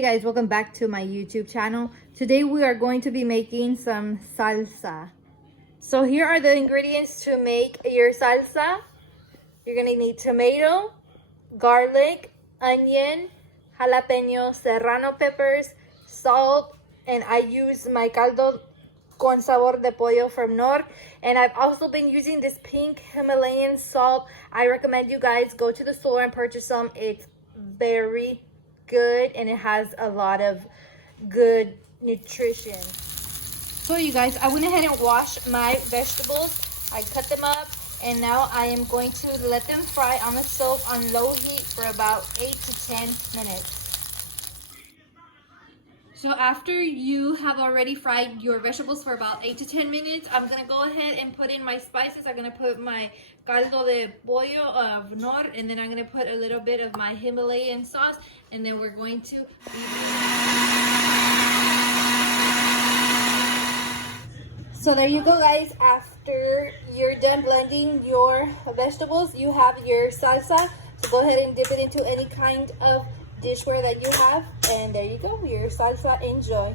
Hey guys, welcome back to my YouTube channel. Today we are going to be making some salsa. So here are the ingredients to make your salsa. You're gonna need tomato, garlic, onion, jalapeno, serrano peppers, salt, and I use my caldo con sabor de pollo from Nor. And I've also been using this pink Himalayan salt. I recommend you guys go to the store and purchase some. It's very good and it has a lot of good nutrition. So you guys, I went ahead and washed my vegetables. I cut them up and now I am going to let them fry on the stove on low heat for about 8 to 10 minutes. So after you have already fried your vegetables for about 8 to 10 minutes, I'm going to go ahead and put in my spices. I'm going to put my caldo de pollo of Nor, and then I'm going to put a little bit of my Himalayan sauce, and then we're going to So there you go guys. After you're done blending your vegetables, you have your salsa. So go ahead and dip it into any kind of dishware that you have, and there you go, your salsa. Enjoy.